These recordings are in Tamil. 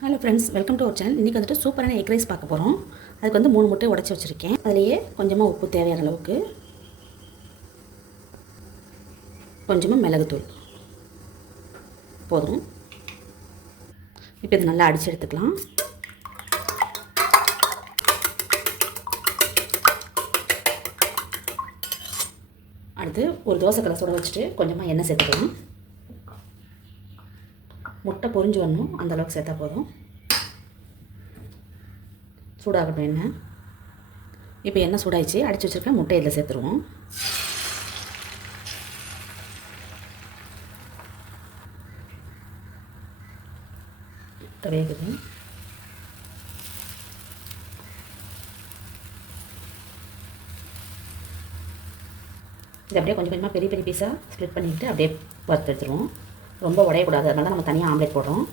Hello friends welcome to our channel இன்றைக்கி வந்துட்டு சூப்பரான எக் ரைஸ் பார்க்க போகிறோம் அதுக்கு வந்து மூணு முட்டை உடச்சி வச்சுருக்கேன். அதுலேயே கொஞ்சமாக உப்பு தேவையான அளவுக்கு கொஞ்சமாக மிளகுத்தூள். போதும். இப்போ இது நல்லா அடித்து எடுத்துக்கலாம். அடுத்து ஒரு தோசைக்கலை சுட வச்சுட்டு கொஞ்சமாக எண்ணெய் சேர்த்துக்கலாம். முட்டை பொறிஞ்சு வரணும். அந்தளவுக்கு சேர்த்தா போதும். சூடாகட்டும் எண்ணெய். இப்போ எண்ணெய் சூடாயிடுச்சு. அடித்து வச்சுருக்கேன் முட்டை இதில் சேர்த்துருவோம். வேகுது. இது அப்படியே கொஞ்சம் கொஞ்சமாக பெரிய பெரிய பீஸாக ஸ்ப்ளிட் பண்ணிவிட்டு அப்படியே வறுத்து எடுத்துருவோம். ரொம்ப உடையக்கூடாது. அதனால நம்ம தனியாக ஆம்லேட் போடுறோம்.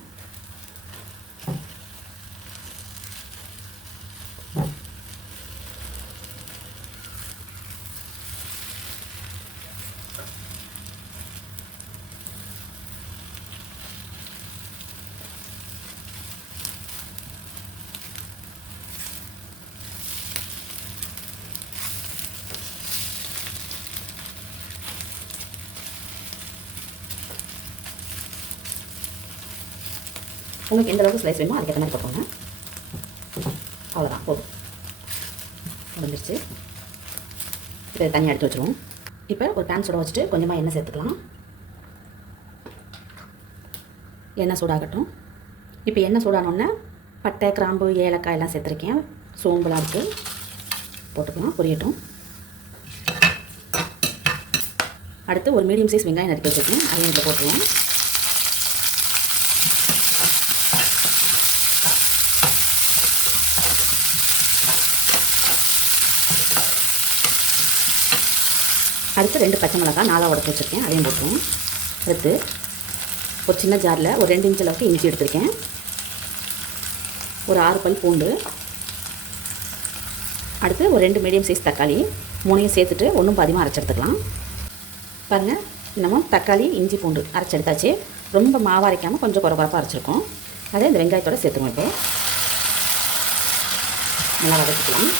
உங்களுக்கு எந்த அளவுக்கு ஸ்லைஸ் வேணுமோ அதுக்கேற்ற மாதிரி போட்டுக்கோங்க. அவ்வளோதான் போதும். முடிஞ்சிருச்சு. இப்போ தனியாக எடுத்து வச்சுருவோம். இப்போ ஒரு பேன் சுட வச்சுட்டு கொஞ்சமாக எண்ணெய் சேர்த்துக்கலாம். எண்ணெய் சூடாகட்டும். இப்போ எண்ணெய் சூடானோடனே பட்டை கிராம்பு ஏலக்காய் எல்லாம் சேர்த்துருக்கேன். சோம்புலாம் இருக்குது போட்டுக்கலாம் பொரியட்டும். அடுத்து ஒரு மீடியம் சைஸ் வெங்காயம் நறுக்கி வச்சுருக்கேன். அதையும் இதில் போட்டுருவோம். அடுத்து ரெண்டு பச்சை மிளகாய் நாளாக உடச்சி வச்சுருக்கேன். அதையும் போட்டுருவோம். அடுத்து ஒரு சின்ன ஜாரில் ஒரு ரெண்டு இன்ச் அளவுக்கு இஞ்சி எடுத்திருக்கேன். ஒரு ஆறு பல் பூண்டு. அடுத்து ஒரு ரெண்டு மீடியம் சைஸ் தக்காளி. மூணையும் சேர்த்துட்டு ஒன்றும் பாதியமாக அரைச்சி எடுத்துக்கலாம். பாருங்கள் நம்ம தக்காளி இஞ்சி பூண்டு அரைச்சி எடுத்தாச்சு. ரொம்ப மாவு அரைக்காமல் கொஞ்சம் குறப்பாக அரைச்சிருக்கோம். அதே இந்த வெங்காயத்தோடு சேர்த்துக்கணும் இப்போ. நல்லா வதக்கிக்கலாம்.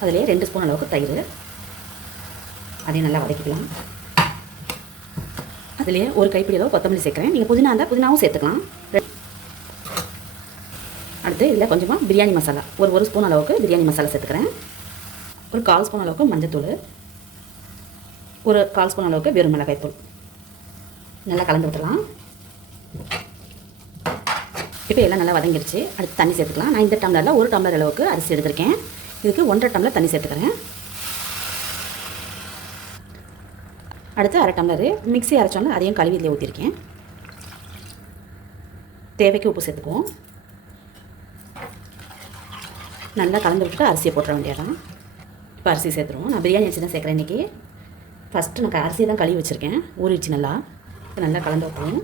அதிலே ரெண்டு ஸ்பூன் அளவுக்கு தயிர். அதையும் நல்லா வதக்கிக்கலாம். அதுலேயே ஒரு கைப்பிடி அளவு கொத்தமல்லி சேர்க்குறேன். நீங்கள் புதினா இருந்தால் புதினாவும் சேர்த்துக்கலாம். அடுத்து இதில் கொஞ்சமாக பிரியாணி மசாலா. ஒரு ஒரு ஸ்பூன் அளவுக்கு பிரியாணி மசாலா சேர்த்துக்கிறேன். ஒரு கால் ஸ்பூன் அளவுக்கு மஞ்சத்தூள். ஒரு கால் ஸ்பூன் அளவுக்கு வெறும் மிளகாய்த்தூள். நல்லா கலந்து விட்டுலாம் இப்போ எல்லாம் நல்லா வதங்கிடுச்சு அடுத்து தண்ணி சேர்த்துக்கலாம். நான் இந்த டம்ளரில் ஒரு டம்ளர் அளவுக்கு அரிசி எடுத்திருக்கேன். இதுக்கு ஒன்றரை டம்ளர் தண்ணி சேர்த்துக்கிறேன். அடுத்து அரை டம்ளர் மிக்சி அரைச்சோன்னா அதையும் கழுவி இதில் ஊற்றிருக்கேன் தேவைக்கு உப்பு சேர்த்துக்குவோம். நல்லா கலந்து விட்டுட்டு அரிசியை போட்டுற வேண்டியதான் இப்போ அரிசி சேர்த்துருவோம். நான் பிரியாணி அரிசி தான் சேர்க்குறேன் இன்றைக்கி ஃபஸ்ட்டு நான் அரிசியை தான் கழுவி வச்சுருக்கேன். ஊறிச்சு நல்லா. இப்போ நல்லா கலந்து விட்டுருவோம்.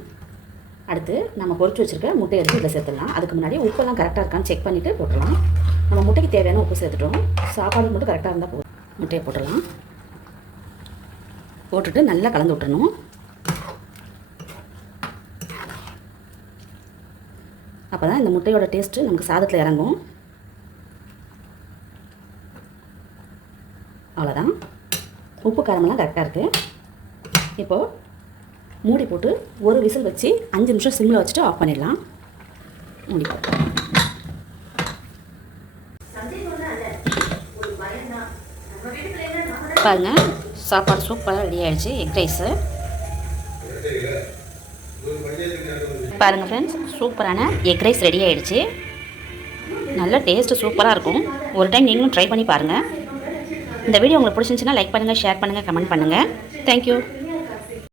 அடுத்து நம்ம பொறிச்சு வச்சுருக்க முட்டை எடுத்து இதில் சேர்த்துடலாம். அதுக்கு முன்னாடி உப்பெல்லாம் கரெக்டாக இருக்கான்னு செக் பண்ணிவிட்டு போட்டுடலாம். நம்ம முட்டைக்கு தேவையான உப்பு சேர்த்துட்டோம். சாப்பாடு மட்டும் கரெக்டாக இருந்தால் போதும். முட்டையை போட்டுடலாம். போட்டுட்டு நல்லா கலந்து விட்டுறணும். அப்போ தான் இந்த முட்டையோட டேஸ்ட்டு நமக்கு சாதத்தில் இறங்கும். அவ்வளோதான் உப்பு காரமெல்லாம் கரெக்டாக இருக்குது இப்போது மூடி போட்டு ஒரு விசில் வச்சு அஞ்சு நிமிஷம் சிம்மில் வச்சுட்டு ஆஃப் பண்ணிடலாம். மூடி போட்டு. பாருங்கள் சாப்பாடு சூப்பராக ரெடி ஆகிடுச்சு எக் ரைஸு பாருங்கள் ஃப்ரெண்ட்ஸ் சூப்பரான எக் ரைஸ் ரெடி ஆகிடுச்சு நல்ல டேஸ்ட்டு சூப்பராக இருக்கும். ஒரு டைம் நீங்களும் ட்ரை பண்ணி பாருங்கள் இந்த வீடியோ உங்களுக்கு பிடிச்சிருந்துச்சுன்னா லைக் பண்ணுங்கள் ஷேர் பண்ணுங்கள் கமெண்ட் பண்ணுங்கள் தேங்க்யூ